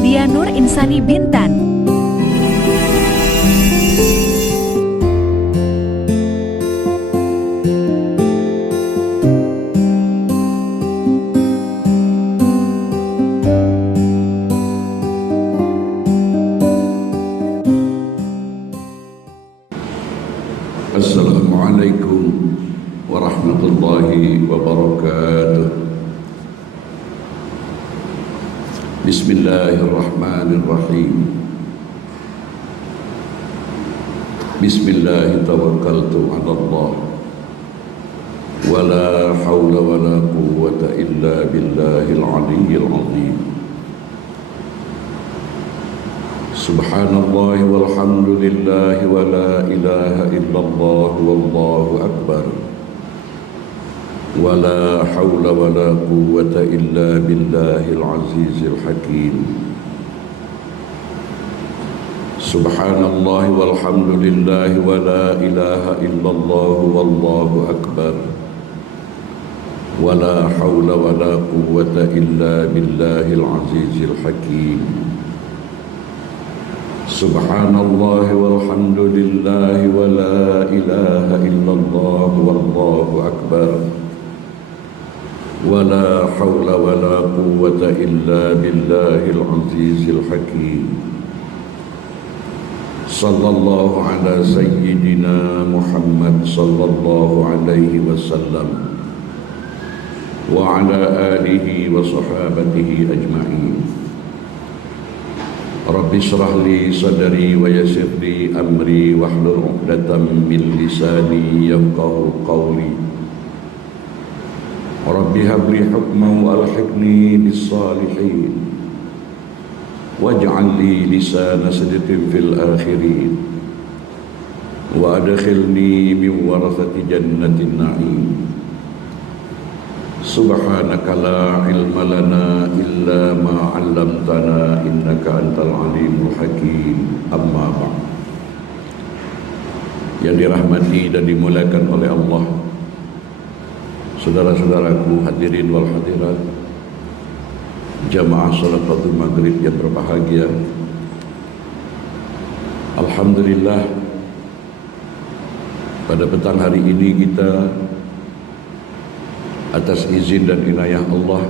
Media Nur Insani Bintan. Assalamualaikum warahmatullahi wabarakatuh. Bismillahirrahmanirrahim. Bismillahi tawakkaltu 'ala Allah. Wala haula wala quwwata illa billahil aliyyil 'azim. Subhanallah walhamdulillah wa la ilaha illallah wallahu akbar. Wa la hawla wa la quwwata illa billahil azizil hakim. Subhanallah walhamdulillah wa la ilaha illallah wallahu akbar. Wa la hawla wa la quwwata illa billahil azizil hakim. Subhanallah walhamdulillah wa la ilaha illallah wallahu akbar. Wa la hawla wa la quwwata illa billahil azizil hakim. Sallallahu ala sayyidina Muhammad sallallahu alaihi wasallam wa ala alihi wa sahabatihi ajma'in. Rabbi shrah li sadri wa yassir li amri wahlul 'uqdatam min lisani yafqahu qawli. Rabbi hab li hukman wa alhiqni bis salihin waj'al li lisana sidqin fil akhirin wa adkhilni min warathati jannatin na'im. Subhanaka la ilma lana illa ma 'allamtana innaka antal alimul hakim. Amma ba'd. Yang dirahmati dan dimuliakan oleh Allah, saudara-saudaraku hadirin wal hadirat, jamaah salat Fardhu Maghrib yang berbahagia. Alhamdulillah, pada petang hari ini kita atas izin dan inayah Allah,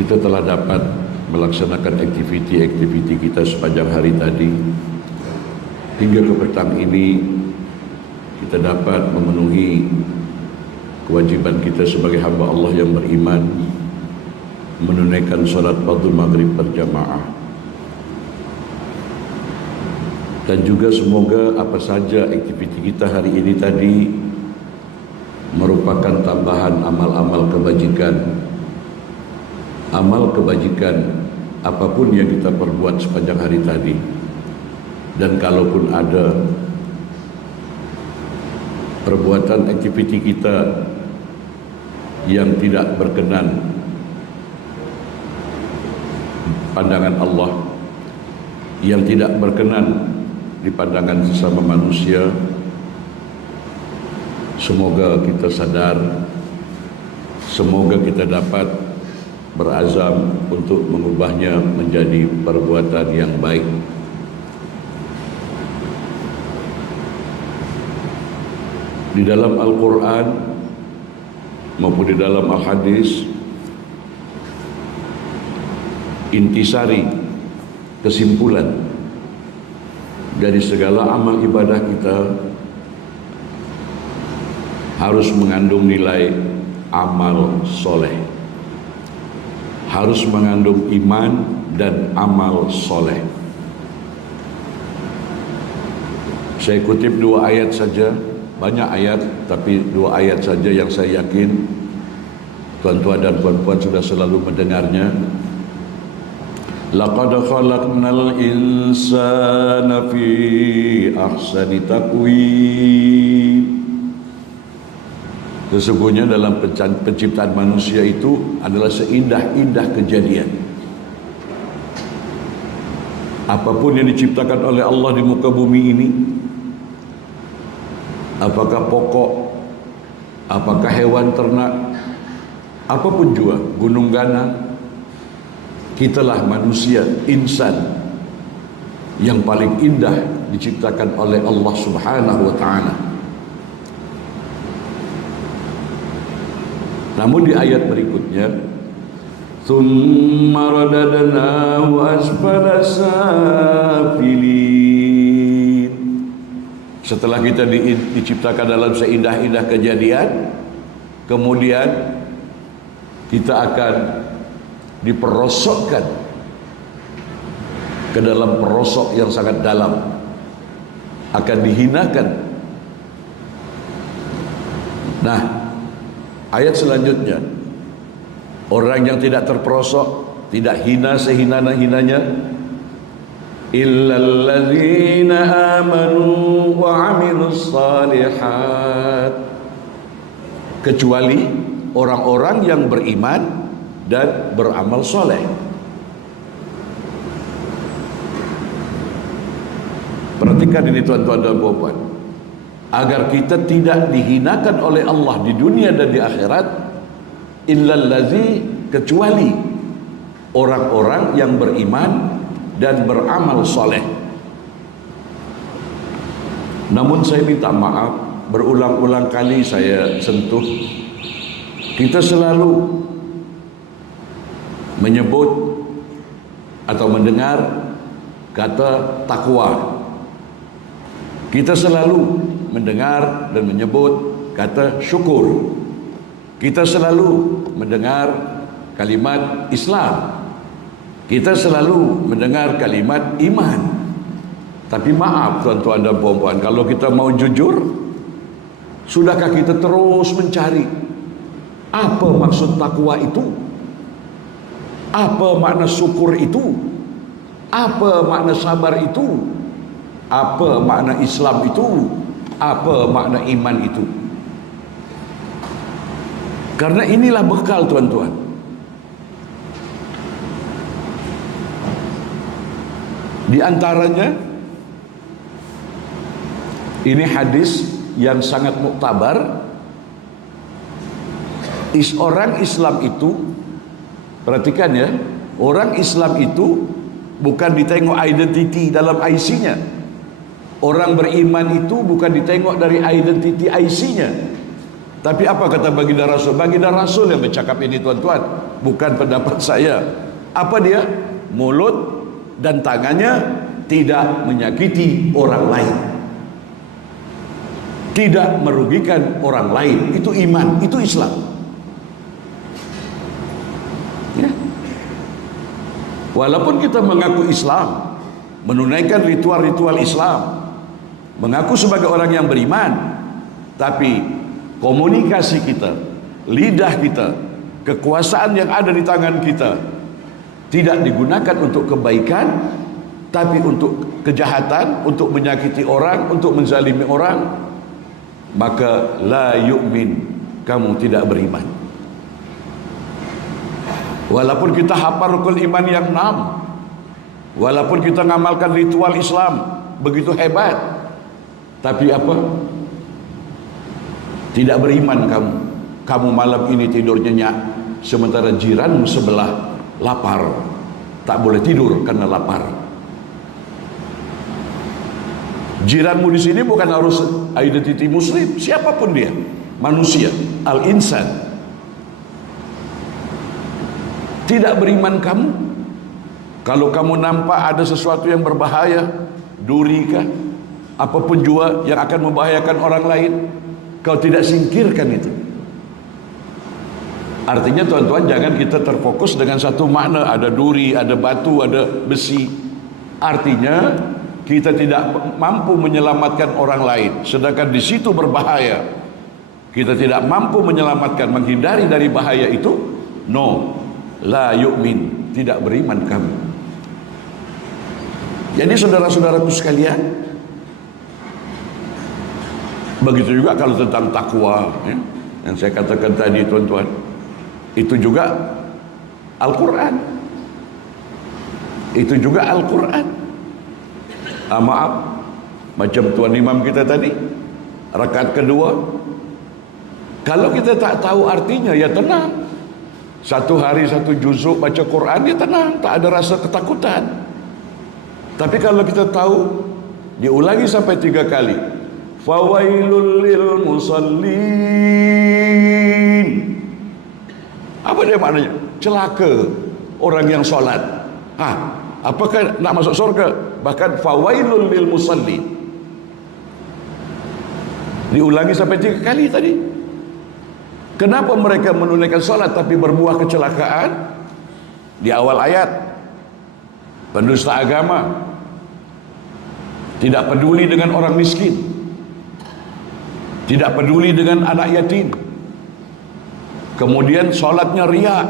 kita telah dapat melaksanakan aktiviti-aktiviti kita sepanjang hari tadi. Hingga ke petang ini kita dapat memenuhi kewajiban kita sebagai hamba Allah yang beriman, menunaikan salat Fardhu Maghrib berjamaah. Dan juga semoga apa saja aktiviti kita hari ini tadi merupakan tambahan amal-amal kebajikan. Amal kebajikan apapun yang kita perbuat sepanjang hari tadi. Dan kalaupun ada perbuatan aktiviti kita yang tidak berkenan pandangan Allah, yang tidak berkenan di pandangan sesama manusia, semoga kita sadar, semoga kita dapat berazam untuk mengubahnya menjadi perbuatan yang baik. Di dalam Al-Quran maupun di dalam Al-Hadis, intisari, kesimpulan dari segala amal ibadah kita harus mengandung nilai amal soleh, harus mengandung iman dan amal soleh. Saya kutip 2 ayat saja, banyak ayat, tapi 2 ayat saja yang saya yakin tuan-tuan dan puan-puan sudah selalu mendengarnya. Laqad khalaqnal insana fi ahsani taqwim. Sesungguhnya dalam penciptaan manusia itu adalah seindah-indah kejadian. Apapun yang diciptakan oleh Allah di muka bumi ini, apakah pokok, apakah hewan ternak, apapun juga, gunung ganang, Kitalah manusia, insan yang paling indah diciptakan oleh Allah Subhanahu wa taala. Namun di ayat berikutnya, "Tsumma radadnahu asfala safilin." Setelah kita diciptakan dalam seindah-indah kejadian, kemudian kita akan diperosokkan ke dalam perosok yang sangat dalam, akan dihinakan. Nah, ayat selanjutnya, orang yang tidak terperosok, tidak hina sehina-hinanya, illal ladzina amanu wa 'amilus shalihat, kecuali orang-orang yang beriman dan beramal soleh. Perhatikan ini tuan-tuan dan puan-puan, agar kita tidak dihinakan oleh Allah di dunia dan di akhirat, illal ladzi, kecuali orang-orang yang beriman dan beramal soleh. Namun saya minta maaf, berulang-ulang kali saya sentuh, kita selalu menyebut atau mendengar kata takwa. Kita selalu mendengar dan menyebut kata syukur. Kita selalu mendengar kalimat Islam. Kita selalu mendengar kalimat iman. Tapi maaf tuan-tuan dan puan-puan, kalau kita mau jujur, sudahkah kita terus mencari apa maksud takwa itu? Apa makna syukur itu? Apa makna sabar itu? Apa makna Islam itu? Apa makna iman itu? Karena inilah bekal tuan-tuan. Di antaranya, ini hadis yang sangat muktabar. Orang Islam itu, perhatikan ya, orang Islam itu bukan ditengok identiti dalam IC-nya. Orang beriman itu bukan ditengok dari identiti IC-nya. Tapi apa kata baginda Rasul? Baginda Rasul yang bercakap ini tuan-tuan, bukan pendapat saya. Apa dia? Mulut dan tangannya tidak menyakiti orang lain, tidak merugikan orang lain. Itu iman, itu Islam. Ya. Walaupun kita mengaku Islam, menunaikan ritual-ritual Islam, mengaku sebagai orang yang beriman, tapi komunikasi kita, lidah kita, kekuasaan yang ada di tangan kita tidak digunakan untuk kebaikan, tapi untuk kejahatan, untuk menyakiti orang, untuk menzalimi orang, maka la yu'min, kamu tidak beriman. Walaupun kita hafal rukun iman yang 6, walaupun kita ngamalkan ritual Islam begitu hebat, tapi apa? Tidak beriman kamu. Kamu malam ini tidur nyenyak, sementara jiranmu sebelah lapar, tak boleh tidur karena lapar. Jiranmu di sini bukan harus identiti muslim, siapapun dia, manusia, al-insan. Tidak beriman kamu, kalau kamu nampak ada sesuatu yang berbahaya, duri kah, apapun jua yang akan membahayakan orang lain, kau tidak singkirkan itu. Artinya tuan-tuan, jangan kita terfokus dengan satu makna, ada duri, ada batu, ada besi. Artinya kita tidak mampu menyelamatkan orang lain, sedangkan di situ berbahaya. Kita tidak mampu menyelamatkan, menghindari dari bahaya itu. No, la yu'min, tidak beriman kamu. Jadi saudara-saudaraku sekalian, begitu juga kalau tentang takwa, ya, yang saya katakan tadi tuan-tuan, itu juga Al-Quran. Itu juga Al-Quran. Maaf, macam tuan imam kita tadi, rakaat kedua, kalau kita tak tahu artinya, ya tenang, Satu hari satu juzuk baca Quran, dia tenang, tak ada rasa ketakutan. Tapi kalau kita tahu, diulangi sampai 3 kali, fawailul lil musallin. Apa dia maknanya? Celaka orang yang solat. Apakah nak masuk surga? Bahkan fawailul lil musallin. Diulangi sampai 3 kali tadi. Kenapa mereka menunaikan solat tapi berbuah kecelakaan? Di awal ayat, pendusta agama, tidak peduli dengan orang miskin, tidak peduli dengan anak yatim, kemudian solatnya riya,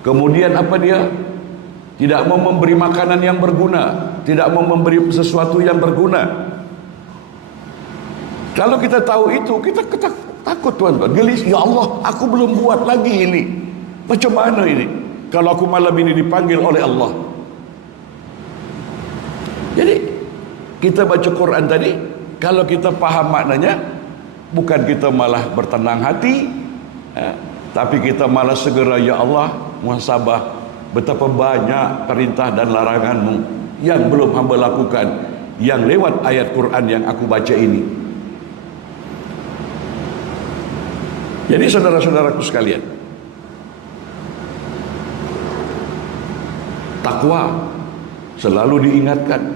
kemudian apa dia? Tidak mau memberi makanan yang berguna, tidak mau memberi sesuatu yang berguna. Kalau kita tahu itu, kita takut tuan-tuan, gelis, ya Allah, aku belum buat lagi ini. Macam mana ini? Kalau aku malam ini dipanggil oleh Allah. Jadi, kita baca Quran tadi, kalau kita faham maknanya, bukan kita malah bertenang hati, tapi kita malah segera, ya Allah, muhasabah, betapa banyak perintah dan laranganmu yang belum hamba lakukan, yang lewat ayat Quran yang aku baca ini. Jadi saudara-saudaraku sekalian, takwa selalu diingatkan.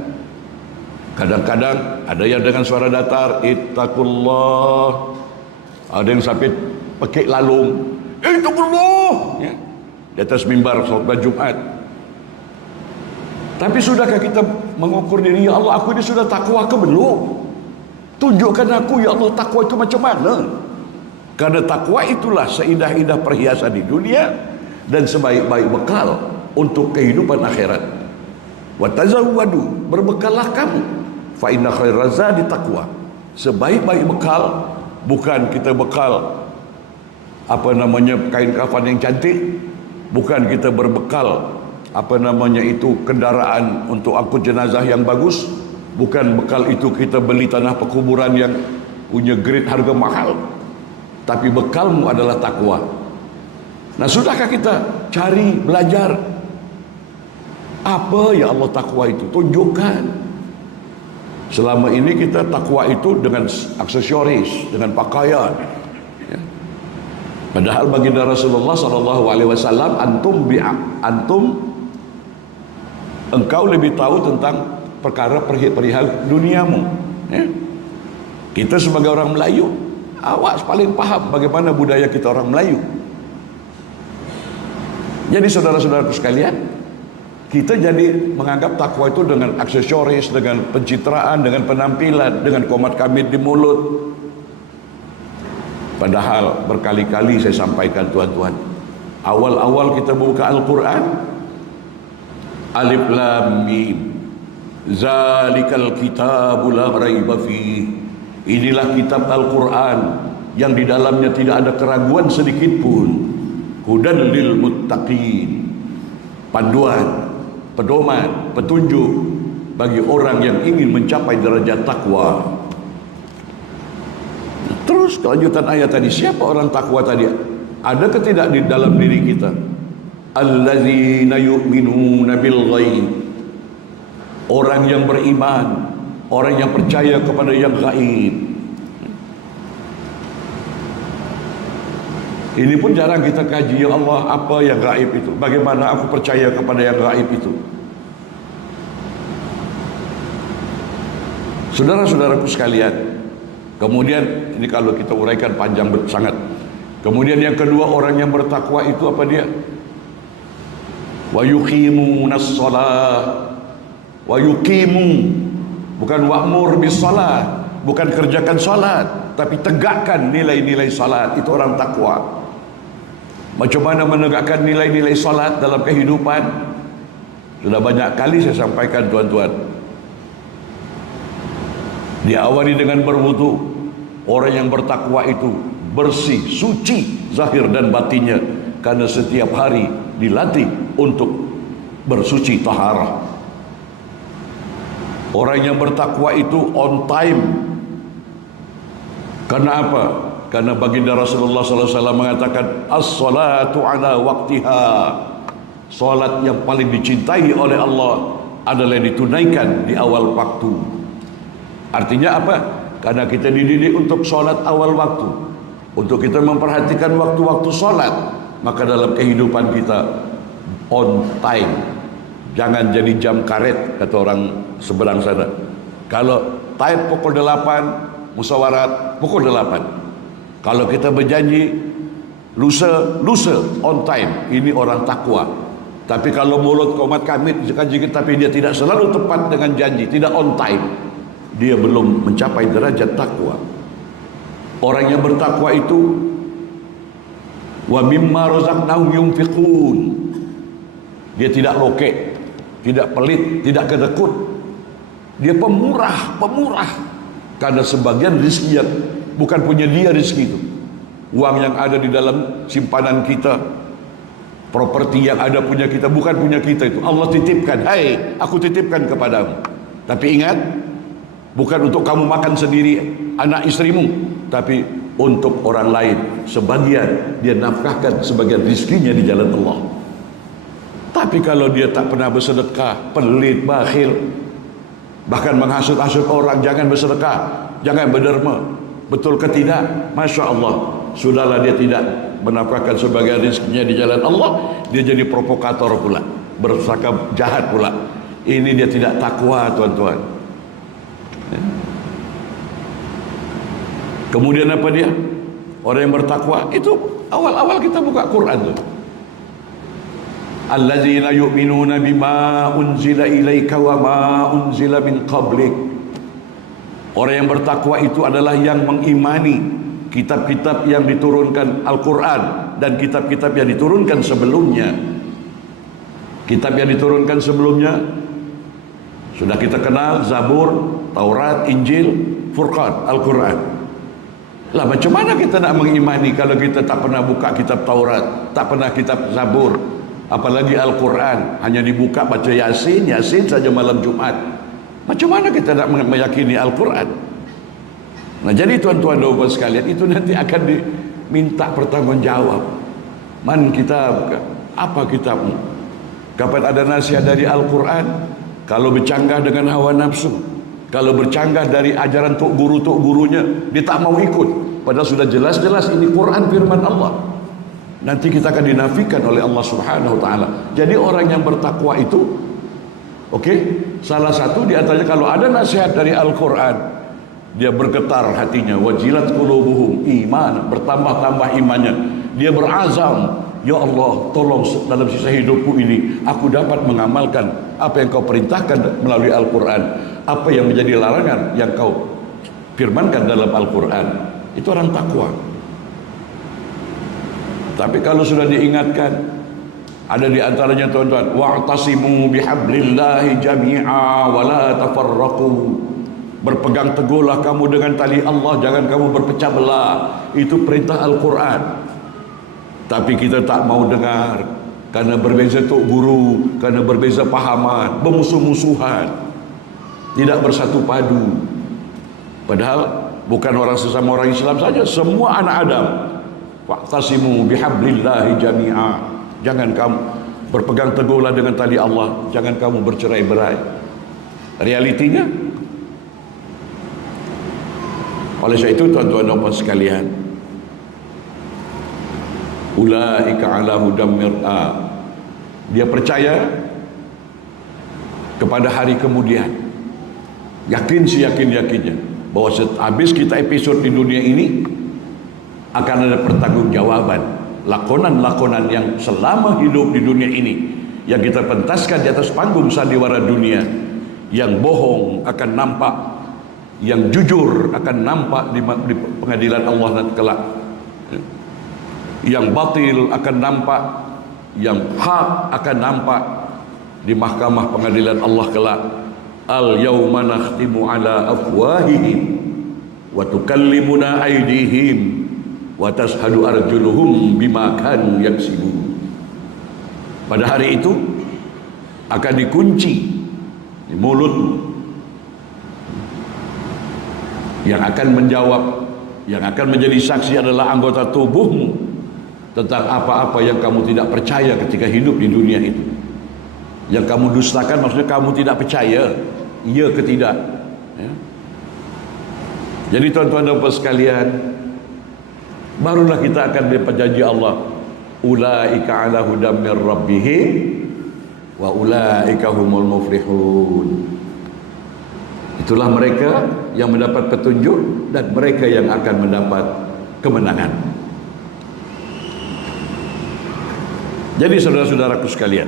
Kadang-kadang ada yang dengan suara datar, ittaqullah. Ada yang sampai pakai lalung, ittaqullah, ya, di atas mimbar khutbah Jumat. Tapi sudahkah kita mengukur diri, ya Allah, aku ini sudah takwa ke belum? Tunjukkan aku, ya Allah, takwa itu macam mana? Karena takwa itulah seindah-indah perhiasan di dunia dan sebaik-baik bekal untuk kehidupan akhirat. Wa tazawwadu, berbekallah kamu. Fa inna khairaz zadi taqwa. Sebaik-baik bekal bukan kita bekal kain kafan yang cantik, bukan kita berbekal kendaraan untuk angkut jenazah yang bagus, bukan bekal itu kita beli tanah pekuburan yang punya grade harga mahal. Tapi bekalmu adalah takwa. Nah, sudahkah kita cari, belajar? Apa ya Allah takwa itu? Tunjukkan. Selama ini kita takwa itu dengan aksesoris, dengan pakaian. Ya. Padahal baginda Rasulullah SAW, engkau lebih tahu tentang perkara perihal duniamu. Ya. Kita sebagai orang Melayu, awak paling paham bagaimana budaya kita orang Melayu. Jadi saudara-saudaraku sekalian, kita jadi menganggap takwa itu dengan aksesoris, dengan pencitraan, dengan penampilan, dengan komat kamit di mulut. Padahal berkali-kali saya sampaikan tuan-tuan, awal-awal kita buka Al-Quran, Alif Lam Mim, Zalikal Kitabu La Raiba Fihi. Inilah kitab Al-Quran yang di dalamnya tidak ada keraguan sedikit pun. Hudan lil muttaqin, panduan, pedoman, petunjuk bagi orang yang ingin mencapai derajat takwa. Terus kelanjutan ayat tadi, siapa orang takwa tadi? Adakah tidak di dalam diri kita? Allazina yu'minuna bil ghaib. Orang yang beriman, orang yang percaya kepada yang gaib. Ini pun jarang kita kaji, ya Allah, apa yang gaib itu? Bagaimana aku percaya kepada yang gaib itu? Saudara-saudaraku sekalian, kemudian ini kalau kita uraikan panjang sangat. Kemudian yang kedua, orang yang bertakwa itu apa dia? Wa yuqimunas shalah. Wa yuqimu, bukan wa'mur bis salat, bukan kerjakan salat, tapi tegakkan nilai-nilai salat. Itu orang takwa. Macam mana menegakkan nilai-nilai salat dalam kehidupan? Sudah banyak kali saya sampaikan tuan-tuan. Diawali dengan berwudu. Orang yang bertakwa itu bersih, suci zahir dan batinnya, karena setiap hari dilatih untuk bersuci taharah. Orang yang bertakwa itu on time. Karena apa? Karena baginda Rasulullah SAW mengatakan as-salatu ala waktiha. Salat yang paling dicintai oleh Allah adalah yang ditunaikan di awal waktu. Artinya apa? Karena kita dididik untuk salat awal waktu, untuk kita memperhatikan waktu-waktu salat, maka dalam kehidupan kita on time. Jangan jadi jam karet, kata orang seberang sana. Kalau time pukul 8, musyawarat pukul 8. Kalau kita berjanji lusa on time, ini orang takwa. Tapi kalau mulut komat kamit tapi dia tidak selalu tepat dengan janji, tidak on time, dia belum mencapai derajat takwa. Orang yang bertakwa itu wa mimma razaqnahum yunfiqun. Dia tidak lokek, tidak pelit, tidak kedekut. Dia pemurah. Karena sebagian rezeki yang bukan punya dia rezeki itu. Uang yang ada di dalam simpanan kita, properti yang ada punya kita, bukan punya kita itu. Allah titipkan, hai, aku titipkan kepadamu. Tapi ingat, bukan untuk kamu makan sendiri, anak istrimu, tapi untuk orang lain. Sebagian dia nafkahkan sebagian rezekinya di jalan Allah. Tapi kalau dia tak pernah bersedekah, pelit, bakhil, bahkan menghasut-hasut orang, jangan bersedekah, jangan berderma, betul ke tidak? Masya Allah, sudahlah dia tidak menafkahkan sebagian rezekinya di jalan Allah, dia jadi provokator pula, bersikap jahat pula. Ini dia tidak takwa, tuan-tuan. Kemudian apa dia? Orang yang bertakwa itu awal-awal kita buka Quran tuh. Allazina yu'minuna bima unzila ilaika wa ma unzila min qablik. Orang yang bertakwa itu adalah yang mengimani kitab-kitab yang diturunkan Al-Quran dan kitab-kitab yang diturunkan sebelumnya. Kitab yang diturunkan sebelumnya sudah kita kenal, Zabur, Taurat, Injil, Furqan, Al-Quran. Lah macam mana kita nak mengimani kalau kita tak pernah buka kitab Taurat, tak pernah kitab Zabur, apalagi Al-Quran, hanya dibuka baca Yasin saja malam Jumat. Macam mana kita nak meyakini Al-Quran? Nah, jadi tuan-tuan dan puan sekalian, itu nanti akan diminta pertanggungjawab. Man kitab, apa kitabmu? Kapan ada nasihat dari Al-Quran? Kalau bercanggah dengan hawa nafsu, kalau bercanggah dari ajaran tok gurunya, dia tak mau ikut. Padahal sudah jelas-jelas ini Quran firman Allah. Nanti kita akan dinafikan oleh Allah Subhanahu wa taala. Jadi orang yang bertakwa itu, salah satu di antaranya kalau ada nasihat dari Al-Quran, dia bergetar hatinya, wajilat qulubuhum, iman, bertambah-tambah imannya. Dia berazam, ya Allah, tolong dalam sisa hidupku ini aku dapat mengamalkan apa yang kau perintahkan melalui Al-Quran, apa yang menjadi larangan yang kau firmankan dalam Al-Quran. Itu orang takwa. Tapi kalau sudah diingatkan, ada di antaranya tuan-tuan, wa'tasimu bihablillahi jami'a wa la tafarraqu. Berpegang teguhlah kamu dengan tali Allah, jangan kamu berpecah belah. Itu perintah Al-Quran. Tapi kita tak mau dengar, karena berbeza tok guru, karena berbeza pahaman, bermusuh-musuhan, tidak bersatu padu. Padahal bukan orang sesama orang Islam saja, semua anak Adam. Wa'tasimu bihablillahi jami'a. Jangan kamu berpegang teguhlah dengan tali Allah, jangan kamu bercerai-berai. Realitinya, oleh sebab itu tuan-tuan dan puan sekalian, ulaika ala hudam mir'a. Dia percaya kepada hari kemudian, yakin seyakin-yakinnya bahwa habis kita episod di dunia ini akan ada pertanggungjawaban, lakonan-lakonan yang selama hidup di dunia ini yang kita pentaskan di atas panggung sandiwara dunia. Yang bohong akan nampak, yang jujur akan nampak di pengadilan Allah nanti kelak. Yang batil akan nampak, yang hak akan nampak di mahkamah pengadilan Allah kelak. Al yauma nakhtimu ala afwahihim wa tukallimuna aydihim wa tashhadu arjuluhum bima kanu yaksibun. Pada hari itu akan dikunci di mulut yang akan menjawab Yang akan menjadi saksi adalah anggota tubuhmu tentang apa-apa yang kamu tidak percaya ketika hidup di dunia itu. Yang kamu dustakan maksudnya kamu tidak percaya, iya ke tidak. Ya. Jadi tuan-tuan dan puan sekalian, barulah kita akan dapat janji Allah, ulaika ala hudam mir rabbihim wa ulaika humul muflihun. Itulah mereka yang mendapat petunjuk dan mereka yang akan mendapat kemenangan. Jadi saudara-saudaraku sekalian,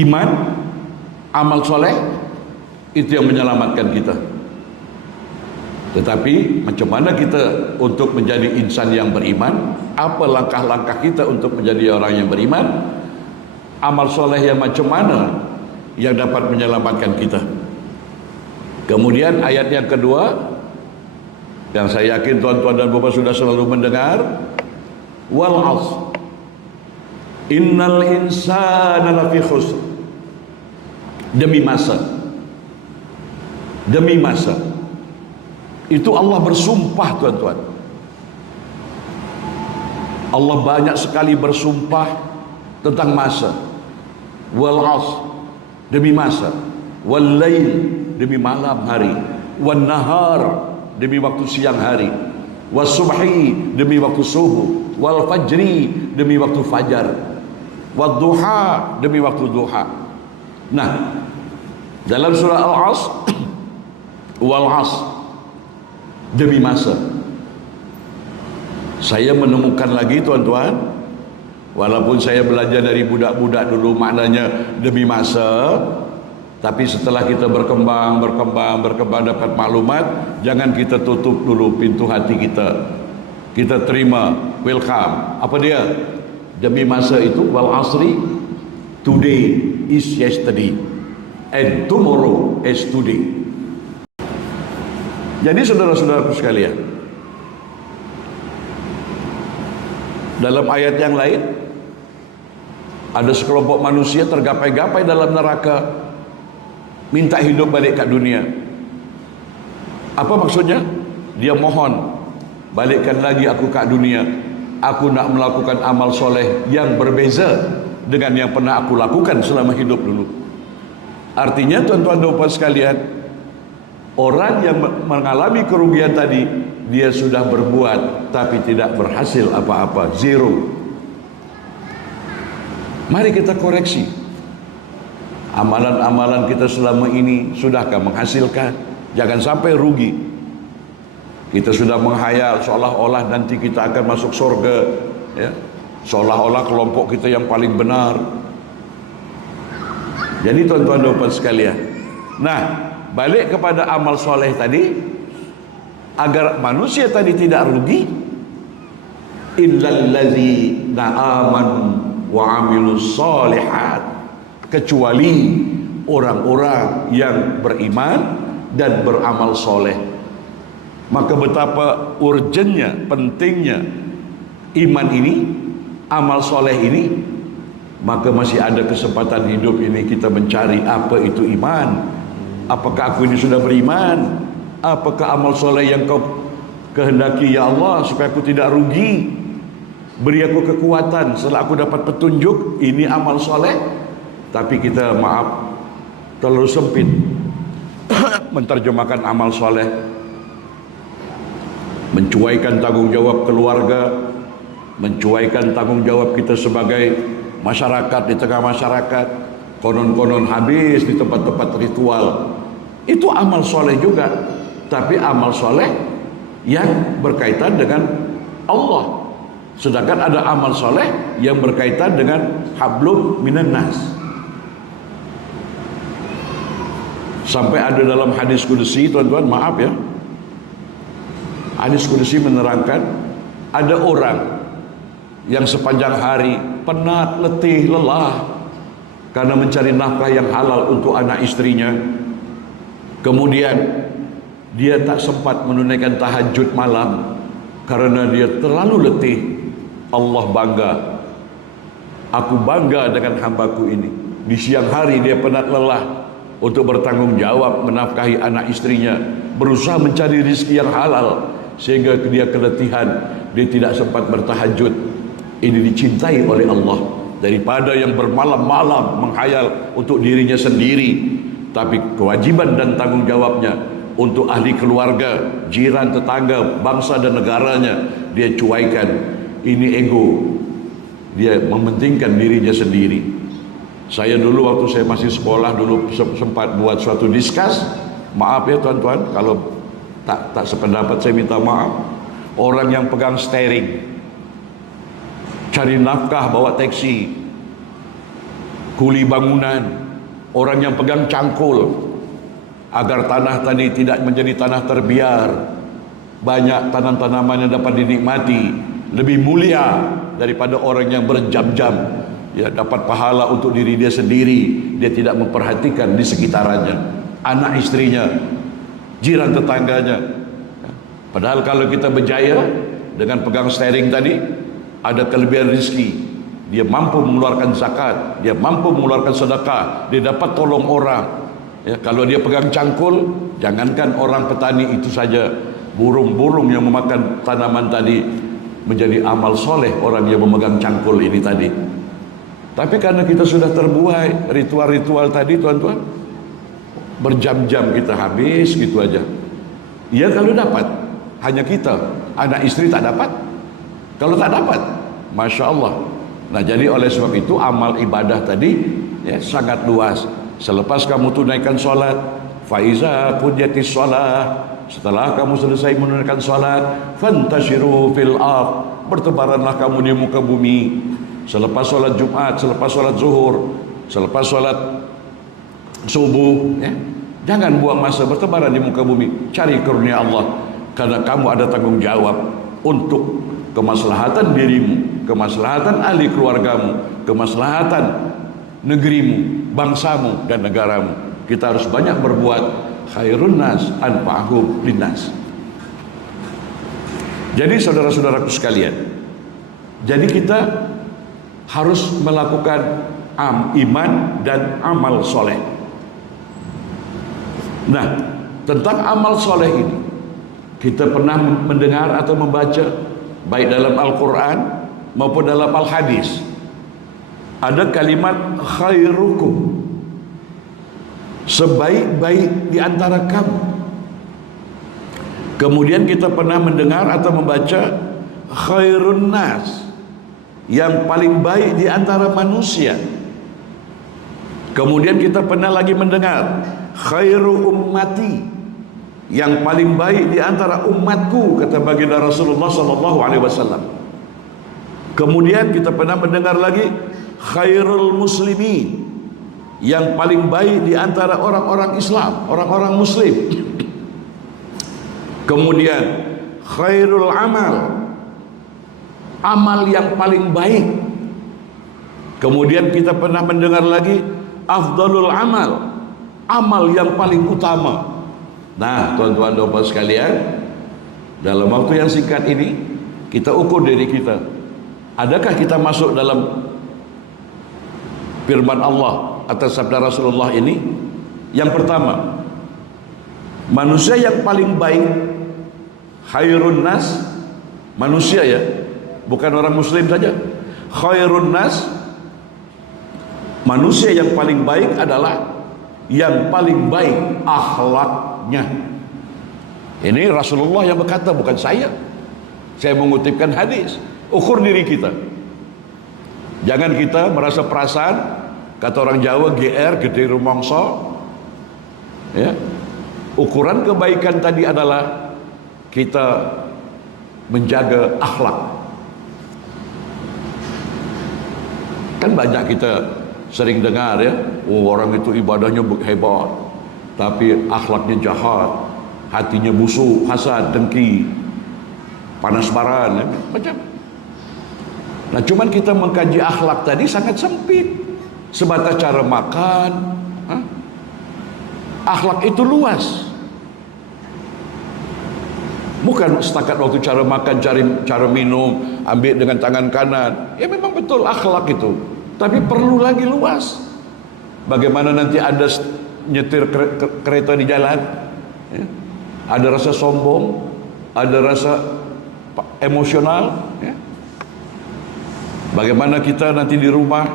iman, amal soleh itu yang menyelamatkan kita. Tetapi macam mana kita untuk menjadi insan yang beriman? Apa langkah-langkah kita untuk menjadi orang yang beriman? Amal soleh yang macam mana yang dapat menyelamatkan kita? Kemudian ayat yang kedua, yang saya yakin tuan-tuan dan puan sudah selalu mendengar, wal 'ashr innal insana lafi khusr. Demi masa, demi masa itu Allah bersumpah tuan-tuan. Allah banyak sekali bersumpah tentang masa. Wal 'ashr, demi masa. Wal lail, demi malam hari. Wan nahar, demi waktu siang hari. Was subhi, demi waktu subuh. Wal fajri, demi waktu fajar. Wad duha, demi waktu duha. Nah, dalam surah Al-'Ashr, wal 'ashr, demi masa. Saya menemukan lagi tuan-tuan, walaupun saya belajar dari budak-budak dulu maknanya demi masa, tapi setelah kita berkembang dapat maklumat, jangan kita tutup dulu pintu hati kita. Kita terima, welcome. Apa dia? Demi masa itu, wal 'ashri, today is yesterday and tomorrow is today. Jadi saudara-saudaraku sekalian, dalam ayat yang lain ada sekelompok manusia tergapai-gapai dalam neraka, minta hidup balik ke dunia. Apa maksudnya? Dia mohon, balikkan lagi aku ke dunia. Aku nak melakukan amal soleh yang berbeza dengan yang pernah aku lakukan selama hidup dulu. Artinya tuan-tuan dan puan sekalian, orang yang mengalami kerugian tadi, dia sudah berbuat tapi tidak berhasil apa-apa, zero. Mari kita koreksi. Amalan-amalan kita selama ini sudahkah menghasilkan? Jangan sampai rugi. Kita sudah menghayal seolah-olah nanti kita akan masuk surga, ya. Seolah-olah kelompok kita yang paling benar. Jadi tuan-tuan dan puan sekalian, nah, balik kepada amal soleh tadi, agar manusia tadi tidak rugi, illallazina amanu wa amilus solihat, kecuali orang-orang yang beriman dan beramal soleh. Maka betapa urgennya, pentingnya iman ini, amal soleh ini. Maka masih ada kesempatan hidup ini kita mencari apa itu iman. Apakah aku ini sudah beriman? Apakah amal soleh yang kau kehendaki ya Allah supaya aku tidak rugi? Beri aku kekuatan setelah aku dapat petunjuk ini amal soleh. Tapi kita maaf, terlalu sempit menterjemahkan amal soleh, mencuaikan tanggung jawab keluarga, mencuaikan tanggung jawab kita sebagai masyarakat di tengah masyarakat. Konon-konon habis di tempat-tempat ritual. Itu amal soleh juga, tapi amal soleh yang berkaitan dengan Allah. Sedangkan ada amal soleh yang berkaitan dengan hablum minan nas. Sampai ada dalam hadis qudsi, tuan-tuan, maaf ya, hadis qudsi menerangkan ada orang yang sepanjang hari penat, letih, lelah karena mencari nafkah yang halal untuk anak istrinya. Kemudian dia tak sempat menunaikan tahajud malam karena dia terlalu letih. Allah bangga, aku bangga dengan hambaku ini. Di siang hari dia penat lelah, untuk bertanggung jawab menafkahi anak istrinya, berusaha mencari rezeki yang halal sehingga dia keletihan, dia tidak sempat bertahajud. Ini dicintai oleh Allah daripada yang bermalam-malam menghayal untuk dirinya sendiri. Tapi kewajiban dan tanggung jawabnya untuk ahli keluarga, jiran, tetangga, bangsa dan negaranya dia cuaikan. Ini ego, dia mementingkan dirinya sendiri. Saya dulu waktu saya masih sekolah dulu sempat buat suatu diskus. Maaf ya tuan-tuan kalau tak sependapat, saya minta maaf. Orang yang pegang steering, cari nafkah bawa taksi, kuli bangunan, orang yang pegang cangkul agar tanah tadi tidak menjadi tanah terbiar, banyak tanam-tanaman yang dapat dinikmati, lebih mulia daripada orang yang berjam-jam ya dapat pahala untuk diri dia sendiri. Dia tidak memperhatikan di sekitarnya, anak istrinya, jiran tetangganya. Padahal kalau kita berjaya dengan pegang steering tadi, ada kelebihan rezeki. Dia mampu mengeluarkan zakat, dia mampu mengeluarkan sedekah, dia dapat tolong orang. Ya, kalau dia pegang cangkul, jangankan orang petani itu saja, burung-burung yang memakan tanaman tadi menjadi amal soleh orang yang memegang cangkul ini tadi. Tapi karena kita sudah terbuai ritual-ritual tadi tuan-tuan, berjam-jam kita habis gitu aja. Ya kalau dapat, hanya kita, anak istri tak dapat. Kalau tak dapat, Masya Allah. Nah jadi oleh sebab itu amal ibadah tadi ya, sangat luas. Selepas kamu tunaikan sholat, faiza qudiyatis sholat, setelah kamu selesai menunaikan sholat, fantashiru fil ardh, bertebaranlah kamu di muka bumi. Selepas sholat Jumat, selepas sholat zuhur, selepas sholat subuh ya, jangan buang masa, bertebaran di muka bumi, cari karunia Allah. Karena kamu ada tanggung jawab untuk kemaslahatan dirimu, kemaslahatan ahli keluargamu, kemaslahatan negerimu, bangsamu dan negaramu. Kita harus banyak berbuat. Khairun nas anfa'uhum linnas. Jadi saudara-saudaraku sekalian, jadi kita harus melakukan iman dan amal soleh. Nah, tentang amal soleh ini kita pernah mendengar atau membaca baik dalam Al-Quran maupun dalam Al-Hadis ada kalimat khairukum, sebaik-baik di antara kamu. Kemudian kita pernah mendengar atau membaca khairun nas, yang paling baik di antara manusia. Kemudian kita pernah lagi mendengar khairu ummati, yang paling baik di antara umatku, kata baginda Rasulullah sallallahu alaihi wasallam. Kemudian kita pernah mendengar lagi khairul muslimin, yang paling baik di antara orang-orang Islam, orang-orang muslim. Kemudian khairul amal, amal yang paling baik. Kemudian kita pernah mendengar lagi afdalul amal, amal yang paling utama. Nah, tuan-tuan dan puan sekalian, dalam waktu yang singkat ini kita ukur diri kita. Adakah kita masuk dalam firman Allah atau sabda Rasulullah ini? Yang pertama, manusia yang paling baik, khairun nas, manusia ya, bukan orang muslim saja. Khairun nas, manusia yang paling baik adalah yang paling baik akhlaknya. Ini Rasulullah yang berkata, bukan saya. Saya mengutipkan hadis. Ukur diri kita. Jangan kita merasa perasaan, kata orang Jawa, GR, gede rumongso ya. Ukuran kebaikan tadi adalah kita menjaga akhlak. Kan banyak kita sering dengar ya, oh orang itu ibadahnya hebat tapi akhlaknya jahat, hatinya busuk, hasad, dengki, panas baran ya. Macam. Nah cuman kita mengkaji akhlak tadi sangat sempit, sebatas cara makan. Akhlak itu luas, bukan setakat waktu cara makan, cara minum, ambil dengan tangan kanan. Ya memang betul akhlak itu, tapi perlu lagi luas. Bagaimana nanti Anda nyetir kereta di jalan, ya. Ada rasa sombong, ada rasa emosional, ya. Bagaimana kita nanti di rumah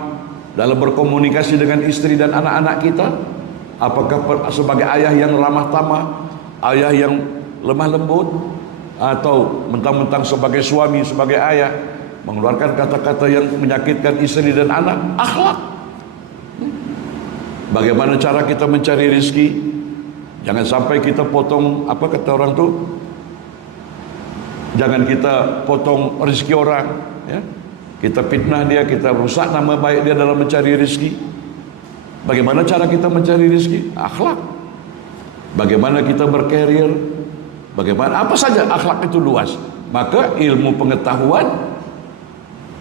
dalam berkomunikasi dengan istri dan anak-anak kita? Apakah sebagai ayah yang ramah tamah, ayah yang lemah lembut, atau mentang-mentang sebagai suami, sebagai ayah mengeluarkan kata-kata yang menyakitkan istri dan anak? Akhlak. Bagaimana cara kita mencari rezeki? Jangan sampai kita potong, apa kata orang tuh? Jangan kita potong rezeki orang, ya. Kita fitnah dia, kita rusak nama baik dia dalam mencari rezeki. Bagaimana cara kita mencari rezeki? Akhlak. Bagaimana kita berkarir? Bagaimana, apa saja akhlak itu luas. Maka ilmu pengetahuan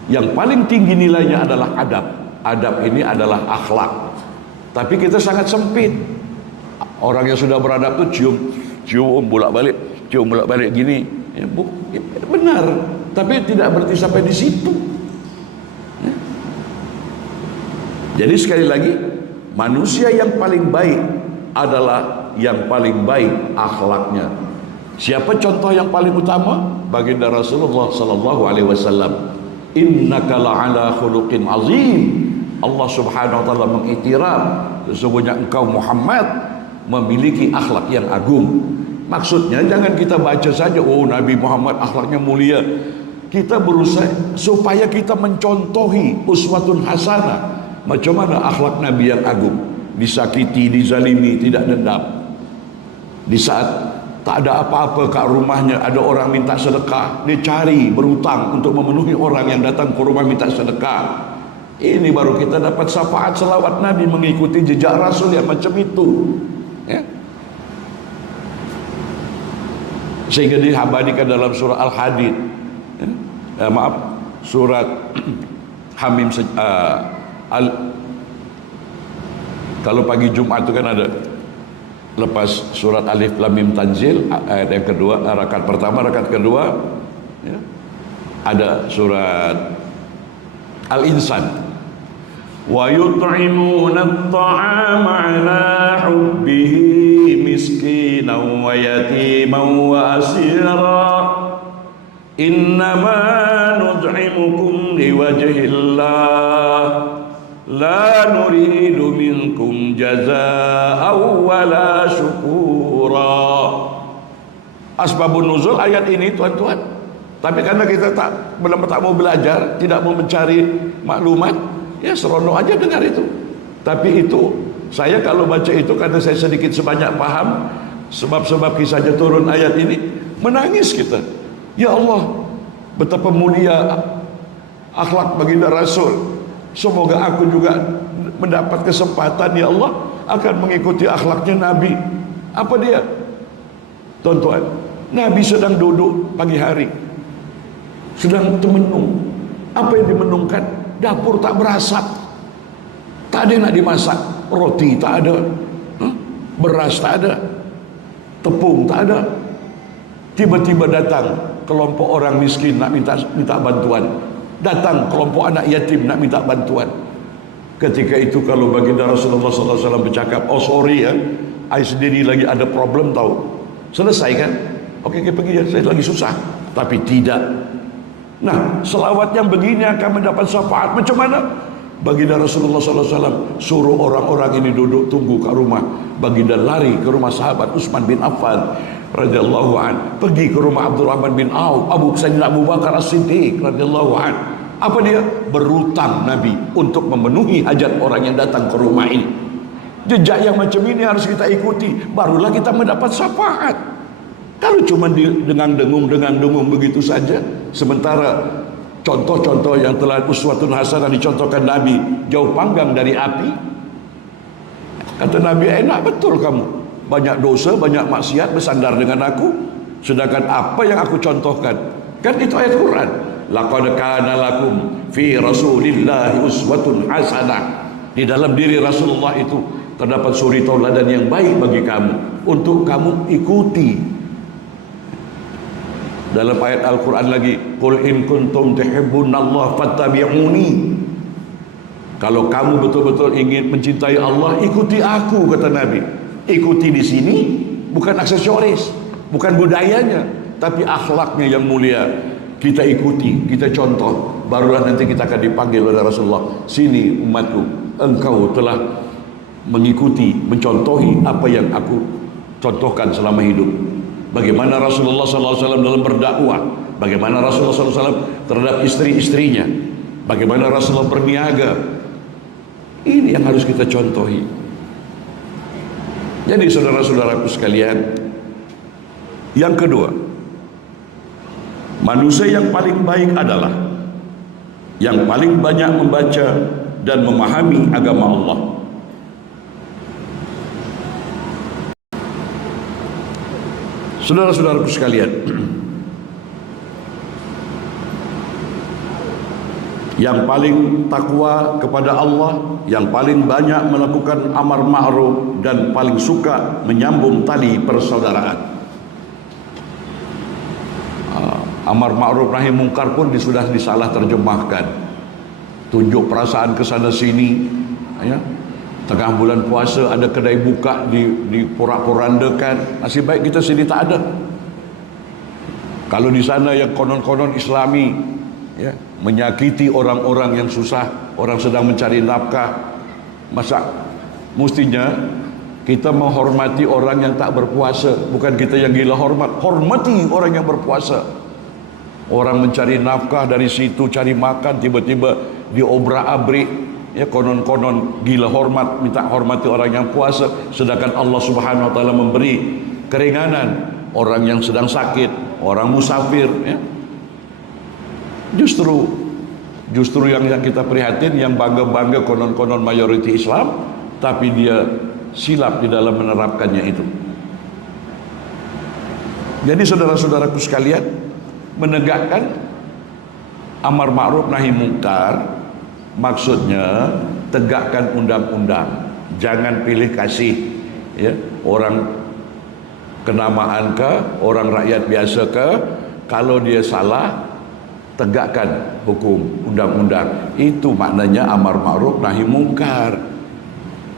yang paling tinggi nilainya adalah adab. Adab ini adalah akhlak. Tapi kita sangat sempit. Orang yang sudah beradab itu cium bolak-balik gini. Ya, benar, tapi tidak berarti sampai di situ. Ya. Jadi sekali lagi, manusia yang paling baik adalah yang paling baik akhlaknya. Siapa contoh yang paling utama? Baginda Rasulullah sallallahu alaihi wasallam. Innaka la'ala khuluqin azim. Allah Subhanahu wa taala mengiktiraf sesungguhnya engkau Muhammad memiliki akhlak yang agung. Maksudnya jangan kita baca saja, oh Nabi Muhammad akhlaknya mulia. Kita berusaha supaya kita mencontohi uswatun hasanah. Macam mana akhlak Nabi yang agung? Disakiti, dizalimi, tidak dendam. Di saat tak ada apa-apa kat rumahnya, ada orang minta sedekah, dia cari berhutang untuk memenuhi orang yang datang ke rumah minta sedekah. Ini baru kita dapat syafaat selawat Nabi, mengikuti jejak Rasul yang macam itu, ya. Sehingga dihabadikan dalam surah Al-Hadid, ya. Surat Hamim. Kalau pagi Jumat itu kan ada, lepas surat Alif Lam Mim Tanzil, ayat yang kedua, rakaat pertama, rakaat kedua, ya, ada surat Al-Insan. Wa yut'imuna at-ta'ama 'ala hubbihi miskinan wa yatiman wa asira. Innama nud'imukum liwajhillah la nuridu minkum jazaa'an wala syukura. Asbabun nuzul ayat ini, tuan-tuan. Tapi karena kita belum mau belajar, tidak mau mencari maklumat, ya seronok aja dengar itu. Tapi itu, saya kalau baca itu karena saya sedikit sebanyak paham sebab-sebab kisahnya turun ayat ini, menangis kita. Ya Allah, betapa mulia akhlak baginda Rasul. Semoga aku juga mendapat kesempatan, ya Allah, akan mengikuti akhlaknya Nabi. Apa dia? Tuan-tuan, Nabi sedang duduk pagi hari, sedang temenung. Apa yang dimenungkan? Dapur tak berasap, tak ada yang nak dimasak. Roti tak ada, beras tak ada, tepung tak ada. Tiba-tiba datang kelompok orang miskin nak minta bantuan. Datang kelompok anak yatim nak minta bantuan. Ketika itu kalau baginda Rasulullah SAW bercakap, oh sorry ya, saya sendiri lagi ada problem tahu. Selesai kan? Oke, pergi ya, saya lagi susah. Tapi tidak. Nah, selawat yang begini akan mendapat syafaat. Macam mana? Baginda Rasulullah SAW suruh orang-orang ini duduk tunggu kat rumah. Baginda lari ke rumah sahabat Utsman bin Affan radhiyallahu an, pergi ke rumah Abdurrahman bin Auf, Sayyidina Abu Bakar As-Siddiq radhiyallahu an. Apa dia? Berutang Nabi untuk memenuhi hajat orang yang datang ke rumah ini. Jejak yang macam ini harus kita ikuti, barulah kita mendapat syafaat. Kalau cuma dengan dengung begitu saja, sementara contoh-contoh yang telah uswatun hasanah dicontohkan Nabi jauh panggang dari api. Kata Nabi, enak betul kamu, banyak dosa, banyak maksiat bersandar dengan aku, sedangkan apa yang aku contohkan, kan itu ayat Quran. Laqad kana lakum fi Rasulillahi uswatun hasanah. Di dalam diri Rasulullah itu terdapat suri tauladan yang baik bagi kamu untuk kamu ikuti. Dalam ayat Al-Quran lagi, qul in kuntum tuhibbunallaha fattabi'uni. Kalau kamu betul-betul ingin mencintai Allah, ikuti aku, kata Nabi. Ikuti di sini bukan aksesoris, bukan budayanya, tapi akhlaknya yang mulia. Kita ikuti, kita contoh. Barulah nanti kita akan dipanggil oleh Rasulullah. Sini umatku, engkau telah mengikuti, mencontohi apa yang aku contohkan selama hidup. Bagaimana Rasulullah SAW dalam berdakwah, bagaimana Rasulullah SAW terhadap istri-istrinya, bagaimana Rasulullah berniaga. Ini yang harus kita contohi. Jadi saudara-saudaraku sekalian, yang kedua, manusia yang paling baik adalah yang paling banyak membaca dan memahami agama Allah. Saudara-saudaraku sekalian, yang paling takwa kepada Allah, yang paling banyak melakukan amar ma'ruf dan paling suka menyambung tali persaudaraan. Amar ma'ruf nahi mungkar pun sudah disalah terjemahkan. Tunjuk perasaan ke sana sini, ya. Tengah bulan puasa ada kedai buka di porak-porandakan. Nasib baik kita sini tak ada. Kalau di sana yang konon-konon Islami, ya, menyakiti orang-orang yang susah, orang sedang mencari nafkah, masa mestinya kita menghormati orang yang tak berpuasa, bukan kita yang gila hormat. Hormati orang yang berpuasa. Orang mencari nafkah dari situ, cari makan, tiba-tiba diobrak-abrik, ya, konon-konon gila hormat, minta hormati orang yang puasa, sedangkan Allah Subhanahu wa taala memberi keringanan orang yang sedang sakit, orang musafir, ya. Justru yang kita prihatin, yang bangga-bangga konon-konon mayoriti Islam, tapi dia silap di dalam menerapkannya itu. Jadi saudara-saudaraku sekalian, menegakkan amar ma'ruf nahi mungkar maksudnya tegakkan undang-undang. Jangan pilih kasih, ya, orang kenamaan ke, orang rakyat biasa ke. Kalau dia salah, tegakkan hukum undang-undang. Itu maknanya amar ma'ruf nahi mungkar.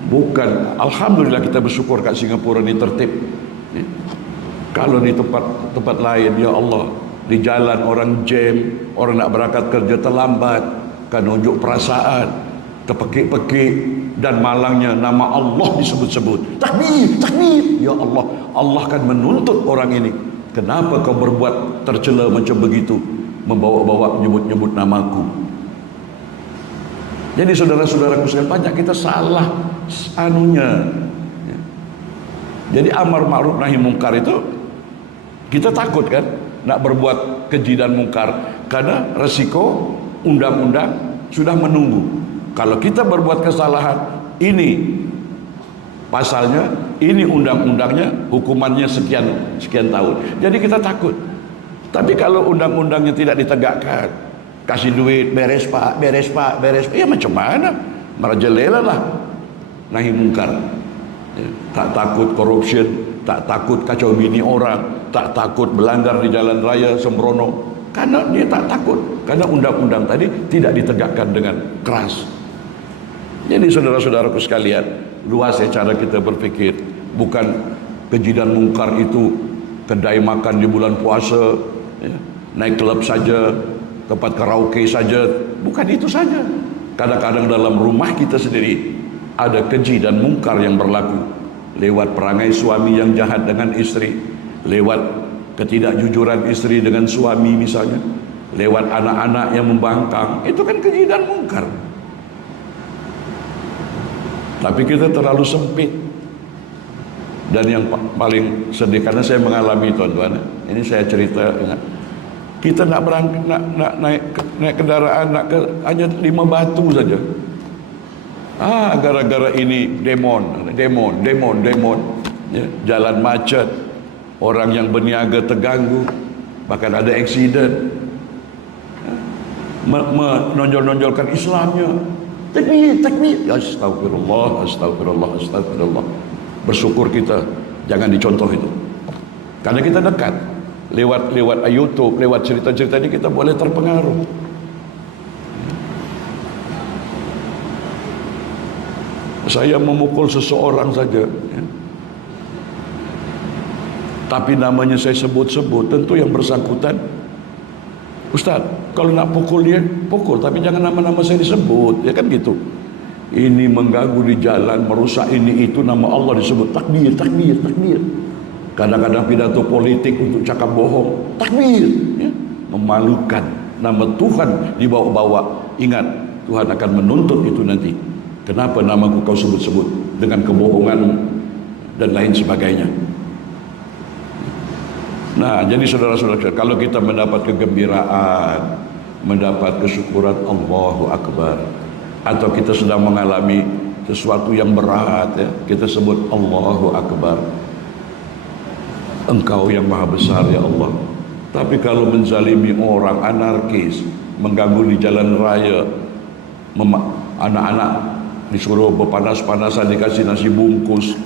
Bukan, alhamdulillah kita bersyukur kat Singapura ni tertib. Kalau di tempat lain, ya Allah, di jalan orang jam, orang nak berangkat kerja terlambat, kan unjuk perasaan, terpekik-pekik, dan malangnya nama Allah disebut-sebut. Takbir, takbir. Ya Allah, Allah kan menuntut orang ini. Kenapa kau berbuat tercela macam begitu? Membawa-bawa, menyebut-nyebut namaku. Jadi saudara-saudaraku sekalian, banyak kita salah anunya. Jadi amar ma'ruf nahi mungkar itu kita takut kan nak berbuat keji dan mungkar, karena resiko undang-undang sudah menunggu. Kalau kita berbuat kesalahan, ini pasalnya, ini undang-undangnya, hukumannya sekian tahun. Jadi kita takut. Tapi kalau undang-undangnya tidak ditegakkan, kasih duit, beres pak, beres pak, beres pak, ya macam mana? Merajalela lah nahi mungkar. Ya, tak takut corruption, tak takut kacau bini orang, tak takut melanggar di jalan raya sembrono, karena dia tak takut, karena undang-undang tadi tidak ditegakkan dengan keras. Jadi saudara-saudaraku sekalian, luas ya cara kita berpikir. Bukan keji dan mungkar itu kedai makan di bulan puasa, ya, naik klub saja, tempat karaoke saja, bukan itu saja. Kadang-kadang dalam rumah kita sendiri ada keji dan mungkar yang berlaku, lewat perangai suami yang jahat dengan istri, lewat ketidakjujuran istri dengan suami misalnya, lewat anak-anak yang membangkang. Itu kan keji dan mungkar. Tapi kita terlalu sempit. Dan yang paling sedih, karena saya mengalami, tuan-tuan, ini saya cerita, ingat, kita nak berangkat, nak naik kendaraan, hanya 5 batu saja. Gara-gara ini demon, ya, jalan macet, orang yang berniaga terganggu, bahkan ada aksiden, menonjol-nonjolkan Islamnya. Takbir, takbir. Astagfirullah, astagfirullah, astagfirullah. Bersyukur kita jangan dicontoh itu. Karena kita dekat. Lewat YouTube, lewat cerita-cerita ini kita boleh terpengaruh. saya memukul seseorang saja, ya. Tapi namanya saya sebut-sebut, tentu yang bersangkutan, Ustaz, kalau nak pukul dia, pukul, tapi jangan nama-nama saya disebut, ya kan gitu. Ini mengganggu di jalan, merusak ini itu, nama Allah disebut, takbir, takbir, takbir. Kadang-kadang pidato politik untuk cakap bohong, takbir, ya. Memalukan, nama Tuhan dibawa-bawa. Ingat, Tuhan akan menuntut itu nanti. Kenapa namaku kau sebut-sebut dengan kebohongan dan lain sebagainya. Nah, jadi saudara-saudara, kalau kita mendapat kegembiraan, mendapat kesyukuran, Allahu Akbar, atau kita sedang mengalami sesuatu yang berat, ya, kita sebut Allahu Akbar. Engkau yang maha besar, ya Allah. Tapi kalau menzalimi orang, anarkis, mengganggu di jalan raya, anak-anak disuruh berpanas-panasan, dikasih nasi bungkus,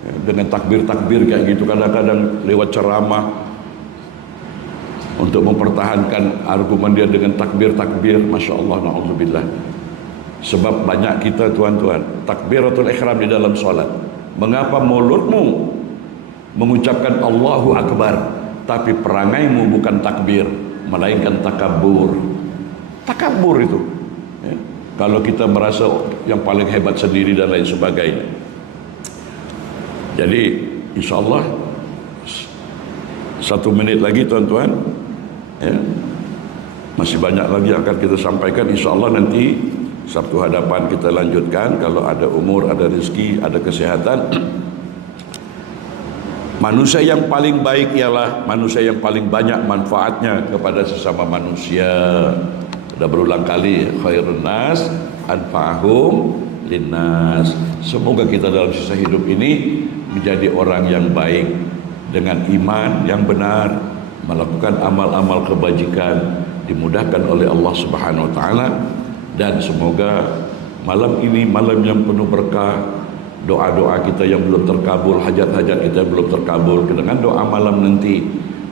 ya, dengan takbir-takbir kayak gitu, kadang-kadang lewat ceramah untuk mempertahankan argumen dia dengan takbir-takbir, Masya Allah, na'udzubillah. Sebab banyak kita, tuan-tuan, takbiratul ihram di dalam solat. Mengapa mulutmu mengucapkan Allahu Akbar, tapi perangaimu bukan takbir, melainkan takabur. Takabur itu, ya. Kalau kita merasa yang paling hebat sendiri dan lain sebagainya. Jadi insya Allah 1 menit lagi, tuan-tuan, ya, masih banyak lagi yang akan kita sampaikan. Insya Allah nanti Sabtu hadapan kita lanjutkan, kalau ada umur, ada rezeki, ada kesehatan. Manusia yang paling baik ialah manusia yang paling banyak manfaatnya kepada sesama manusia. Sudah berulang kali, khairun nas anfa'ahum linnas. Semoga kita dalam sisa hidup ini menjadi orang yang baik, dengan iman yang benar, melakukan amal-amal kebajikan, dimudahkan oleh Allah Subhanahu wa taala. Dan semoga malam ini malam yang penuh berkah, doa-doa kita yang belum terkabul, hajat-hajat kita yang belum terkabul, dengan doa malam nanti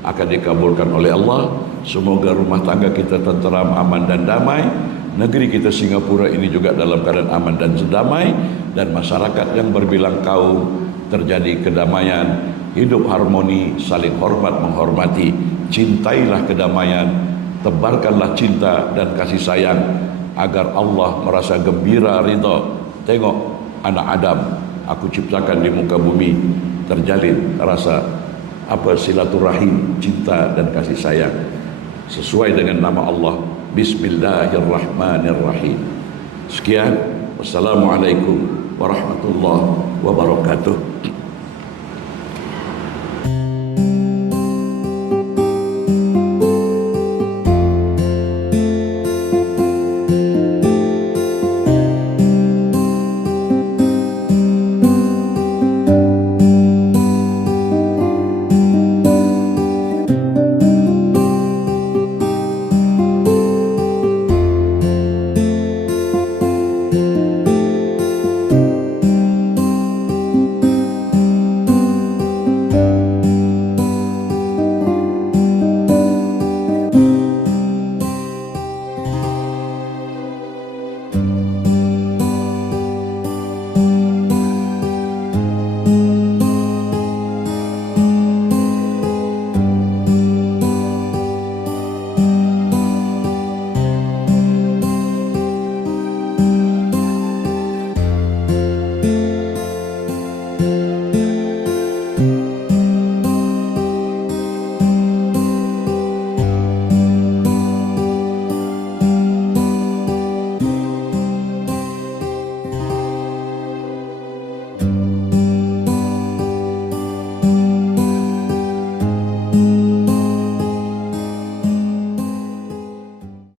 akan dikabulkan oleh Allah. Semoga rumah tangga kita tenteram, aman dan damai. Negeri kita Singapura ini juga dalam keadaan aman dan damai, dan masyarakat yang berbilang kaum terjadi kedamaian, hidup harmoni, saling hormat menghormati. Cintailah kedamaian, tebarkanlah cinta dan kasih sayang, agar Allah merasa gembira, ridha. Tengok anak Adam aku ciptakan di muka bumi, terjalin rasa silaturahim, cinta dan kasih sayang sesuai dengan nama Allah. Bismillahirrahmanirrahim. Sekian, wassalamualaikum warahmatullahi wabarakatuh.